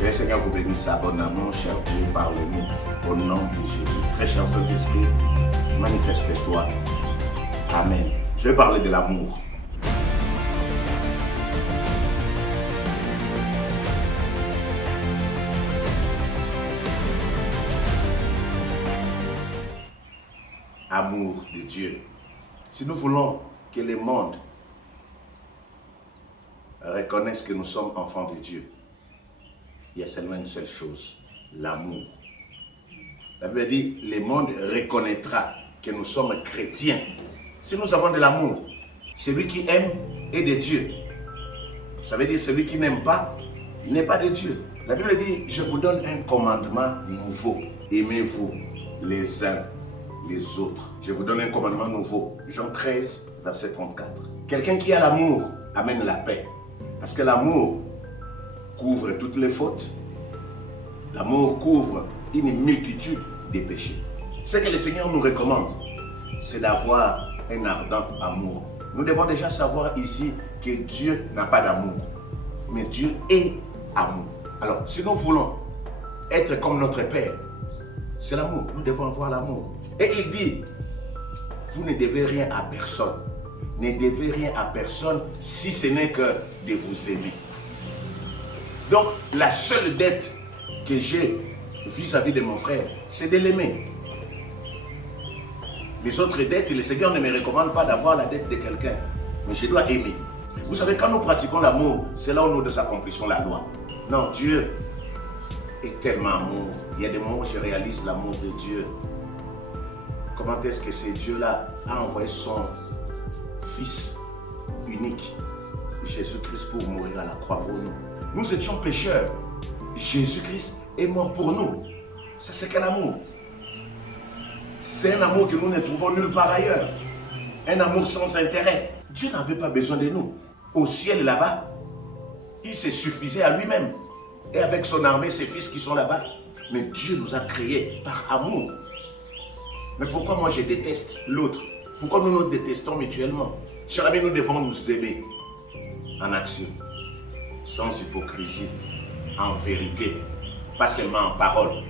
Que le Seigneur vous bénisse abondamment, cher Dieu, parlez-nous au nom de Jésus. Très cher Saint-Esprit, manifeste-toi. Amen. Je vais parler de l'amour. Amour de Dieu. Si nous voulons que le monde reconnaisse que nous sommes enfants de Dieu, il y a seulement une seule chose, l'amour. La Bible dit, le monde reconnaîtra que nous sommes chrétiens si nous avons de l'amour. Celui qui aime est de Dieu. Ça veut dire celui qui n'aime pas n'est pas de Dieu. La Bible dit, je vous donne un commandement nouveau. Aimez-vous les uns les autres. Je vous donne un commandement nouveau. Jean 13, verset 34. Quelqu'un qui a l'amour amène la paix. Parce que l'amour couvre toutes les fautes. L'amour couvre une multitude de péchés. Ce que le Seigneur nous recommande, c'est d'avoir un ardent amour. Nous devons déjà savoir ici que Dieu n'a pas d'amour. Mais Dieu est amour. Alors, si nous voulons être comme notre Père, c'est l'amour. Nous devons avoir l'amour. Et il dit, vous ne devez rien à personne. Ne devez rien à personne si ce n'est que de vous aimer. Donc, la seule dette que j'ai vis-à-vis de mon frère, c'est de l'aimer. Les autres dettes, le Seigneur ne me recommande pas d'avoir la dette de quelqu'un. Mais je dois aimer. Vous savez, quand nous pratiquons l'amour, c'est là où nous accomplissons la loi. Non, Dieu est tellement amour. Il y a des moments où je réalise l'amour de Dieu. Comment est-ce que ce Dieu-là a envoyé son Fils unique, Jésus-Christ, pour mourir à la croix pour nous. Nous étions pécheurs. Jésus-Christ est mort pour nous. Ça, c'est quel amour? C'est un amour que nous ne trouvons nulle part ailleurs. Un amour sans intérêt. Dieu n'avait pas besoin de nous. Au ciel là-bas, il se suffisait à lui-même. Et avec son armée, ses fils qui sont là-bas. Mais Dieu nous a créés par amour. Mais pourquoi moi je déteste l'autre? Pourquoi nous nous détestons mutuellement? Chers amis, nous devons nous aimer en action, sans hypocrisie, en vérité, pas seulement en parole.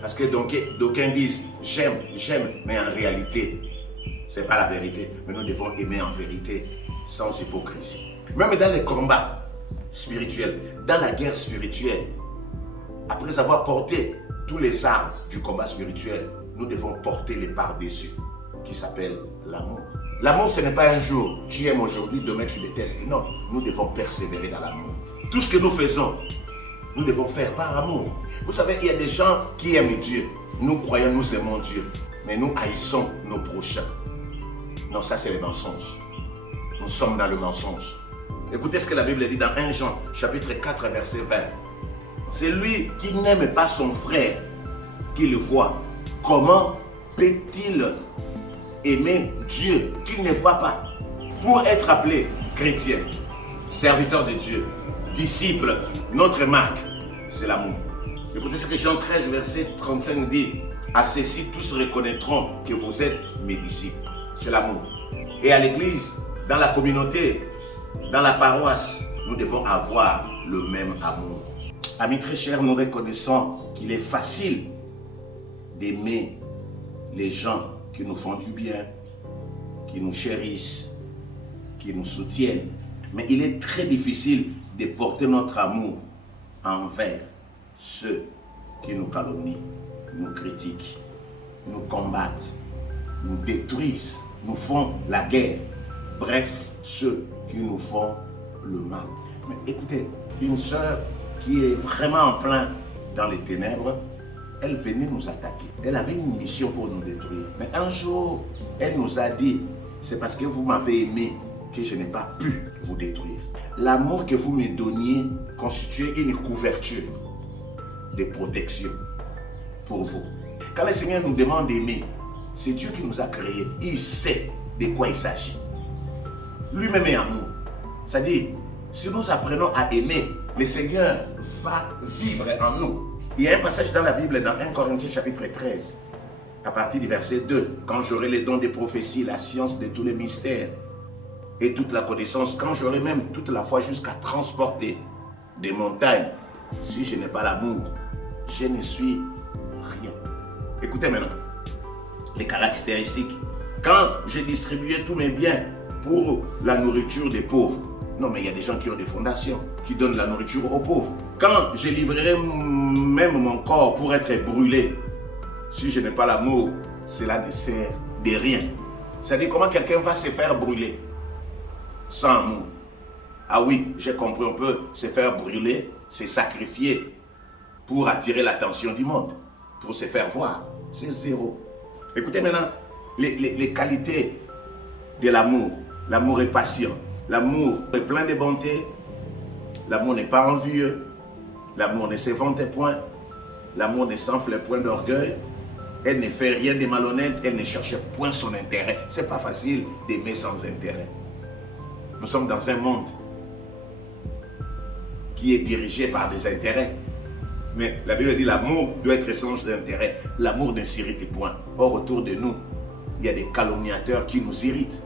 Parce que d'aucuns disent j'aime, mais en réalité, ce n'est pas la vérité. Mais nous devons aimer en vérité, sans hypocrisie. Même dans les combats spirituels, dans la guerre spirituelle, après avoir porté tous les armes du combat spirituel, nous devons porter les par-dessus, qui s'appelle l'amour. L'amour, ce n'est pas un jour, tu aimes aujourd'hui, demain tu détestes. Non, nous devons persévérer dans l'amour. Tout ce que nous faisons, nous devons faire par amour. Vous savez, il y a des gens qui aiment Dieu. Nous croyons, nous aimons Dieu. Mais nous haïssons nos prochains. Non, ça c'est le mensonge. Nous sommes dans le mensonge. Écoutez ce que la Bible dit dans 1 Jean, chapitre 4, verset 20. C'est lui qui n'aime pas son frère, qui le voit. Comment peut-il aimer Dieu qu'il ne voit pas? Pour être appelé chrétien, serviteur de Dieu, disciple, notre marque, c'est l'amour. Écoutez ce que Jean 13, verset 35 dit. À ceci, tous reconnaîtront que vous êtes mes disciples. C'est l'amour. Et à l'église, dans la communauté, dans la paroisse, nous devons avoir le même amour. Amis très chers, nous reconnaissons qu'il est facile d'aimer les gens qui nous font du bien, qui nous chérissent, qui nous soutiennent. Mais il est très difficile de porter notre amour envers ceux qui nous calomnient, nous critiquent, nous combattent, nous détruisent, nous font la guerre. Bref, ceux qui nous font le mal. Mais écoutez, une sœur qui est vraiment en plein dans les ténèbres, elle venait nous attaquer. Elle avait une mission pour nous détruire. Mais un jour, elle nous a dit, c'est parce que vous m'avez aimé que je n'ai pas pu vous détruire. L'amour que vous me donniez constituait une couverture de protection pour vous. Quand le Seigneur nous demande d'aimer, c'est Dieu qui nous a créés. Il sait de quoi il s'agit. Lui-même est amour. C'est-à-dire, si nous apprenons à aimer, le Seigneur va vivre en nous. Il y a un passage dans la Bible, dans 1 Corinthiens chapitre 13, à partir du verset 2. Quand j'aurai les dons des prophéties, la science de tous les mystères et toute la connaissance, quand j'aurai même toute la foi jusqu'à transporter des montagnes Si je n'ai pas l'amour, je ne suis rien. Écoutez maintenant, les caractéristiques. Quand j'ai distribué tous mes biens pour la nourriture des pauvres, non mais il y a des gens qui ont des fondations, qui donnent la nourriture aux pauvres. Quand je livrerai même mon corps pour être brûlé, si je n'ai pas l'amour, cela ne sert de rien. C'est-à-dire comment quelqu'un va se faire brûler sans amour. Ah oui, j'ai compris, on peut se faire brûler, se sacrifier pour attirer l'attention du monde, pour se faire voir. C'est zéro. Écoutez maintenant, les qualités de l'amour. L'amour est patient. L'amour est plein de bonté. L'amour n'est pas envieux. L'amour ne se vante point. L'amour ne s'enfle point d'orgueil. Elle ne fait rien de malhonnête. Elle ne cherche point son intérêt. C'est pas facile d'aimer sans intérêt. Nous sommes dans un monde qui est dirigé par des intérêts. Mais la Bible dit l'amour doit être sans d'intérêt. L'amour ne s'irrite point. Or, autour de nous, il y a des calomniateurs qui nous irritent.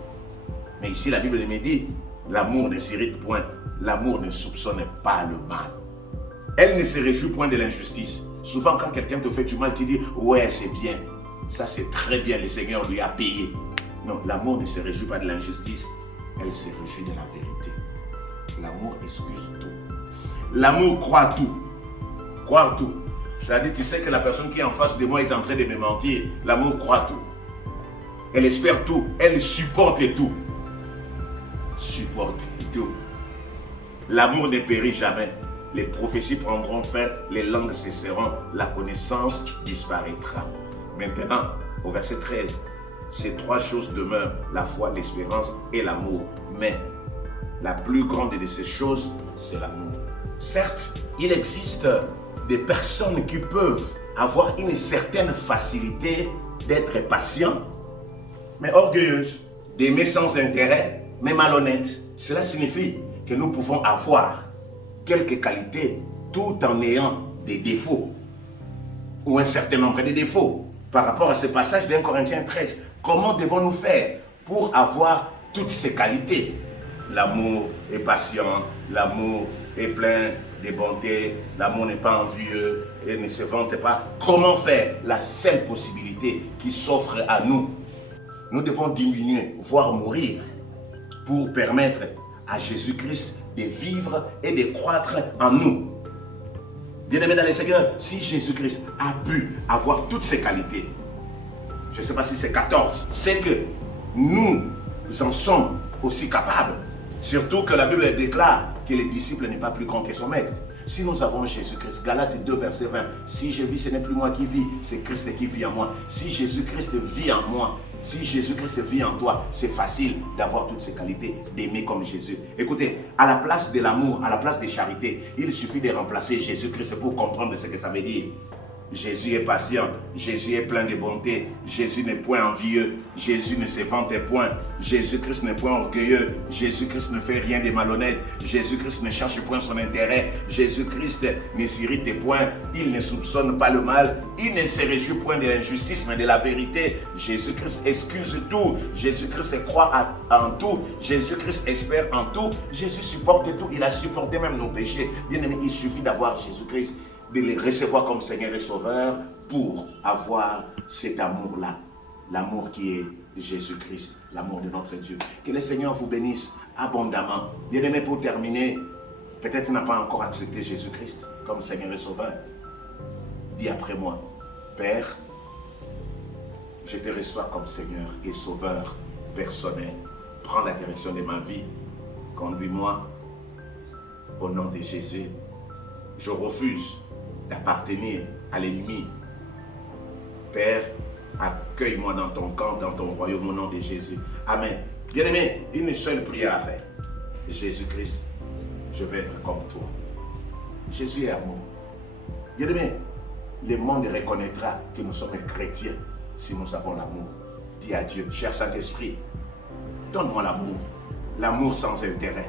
Mais ici, la Bible me dit, l'amour ne s'irrite point. L'amour ne soupçonne pas le mal. Elle ne se réjouit point de l'injustice. Souvent, quand quelqu'un te fait du mal, tu dis, ouais, c'est bien. Ça, c'est très bien, le Seigneur lui a payé. Non, l'amour ne se réjouit pas de l'injustice. Elle se réjouit de la vérité. L'amour excuse tout. L'amour croit tout. Croire tout. C'est-à-dire, tu sais que la personne qui est en face de moi est en train de me mentir. L'amour croit tout. Elle espère tout. Elle supporte tout. Supporte tout. L'amour ne périt jamais. Les prophéties prendront fin, les langues cesseront, la connaissance disparaîtra. Maintenant, au verset 13, ces trois choses demeurent, la foi, l'espérance et l'amour. Mais la plus grande de ces choses, c'est l'amour. Certes, il existe des personnes qui peuvent avoir une certaine facilité d'être patients, mais orgueilleuses, d'aimer sans intérêt, mais malhonnêtes. Cela signifie que nous pouvons avoir quelques qualités tout en ayant des défauts ou un certain nombre de défauts. Par rapport à ce passage d'1 Corinthiens 13, comment devons-nous faire pour avoir toutes ces qualités? L'amour est patient, l'amour est plein de bonté, l'amour n'est pas envieux et ne se vante pas. Comment faire? La seule possibilité qui s'offre à nous, nous devons diminuer, voire mourir, pour permettre à Jésus-Christ de vivre et de croître en nous. Bien-aimés dans le Seigneur, si Jésus-Christ a pu avoir toutes ces qualités, je ne sais pas si c'est 14, c'est que nous en sommes aussi capables. Surtout que la Bible déclare que le disciple n'est pas plus grand que son maître. Si nous avons Jésus-Christ, Galates 2, verset 20, si je vis, ce n'est plus moi qui vis, c'est Christ qui vit en moi. Si Jésus-Christ vit en moi, si Jésus-Christ vit en toi, c'est facile d'avoir toutes ces qualités, d'aimer comme Jésus. Écoutez, à la place de l'amour, à la place de charité, il suffit de remplacer Jésus-Christ pour comprendre ce que ça veut dire. Jésus est patient, Jésus est plein de bonté, Jésus n'est point envieux, Jésus ne se vante point, Jésus-Christ n'est point orgueilleux, Jésus-Christ ne fait rien de malhonnête, Jésus-Christ ne cherche point son intérêt, Jésus-Christ ne s'irrite point, il ne soupçonne pas le mal, il ne se réjouit point de l'injustice mais de la vérité, Jésus-Christ excuse tout, Jésus-Christ croit en tout, Jésus-Christ espère en tout, Jésus supporte tout, il a supporté même nos péchés. Bien aimé, il suffit d'avoir Jésus-Christ, de les recevoir comme Seigneur et Sauveur pour avoir cet amour-là. L'amour qui est Jésus-Christ, l'amour de notre Dieu. Que le Seigneur vous bénisse abondamment. Bien-aimé, pour terminer, peut-être tu n'as pas encore accepté Jésus-Christ comme Seigneur et Sauveur. Dis après moi, Père, je te reçois comme Seigneur et Sauveur personnel. Prends la direction de ma vie. Conduis-moi au nom de Jésus. Je refuse d'appartenir à l'ennemi. Père, accueille-moi dans ton camp, dans ton royaume, au nom de Jésus. Amen. Bien-aimé, une seule prière à faire. Jésus-Christ, je veux être comme toi. Jésus est amour. Bien-aimé, le monde reconnaîtra que nous sommes chrétiens si nous avons l'amour. Dis à Dieu, cher Saint-Esprit, donne-moi l'amour. L'amour sans intérêt.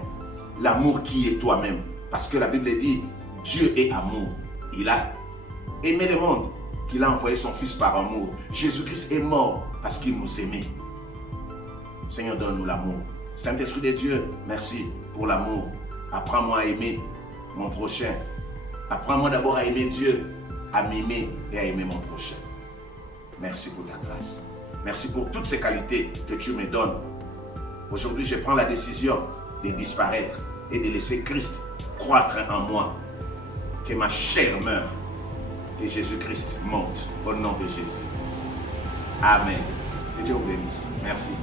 L'amour qui est toi-même. Parce que la Bible dit, Dieu est amour. Il a aimé le monde, qu'il a envoyé son Fils par amour. Jésus-Christ est mort parce qu'il nous aimait. Seigneur, donne-nous l'amour. Saint-Esprit de Dieu, merci pour l'amour. Apprends-moi à aimer mon prochain. Apprends-moi d'abord à aimer Dieu, à m'aimer et à aimer mon prochain. Merci pour ta grâce. Merci pour toutes ces qualités que tu me donnes. Aujourd'hui, je prends la décision de disparaître et de laisser Christ croître en moi. Que ma chair meure, que Jésus-Christ monte au nom de Jésus. Amen. Que Dieu vous bénisse. Merci.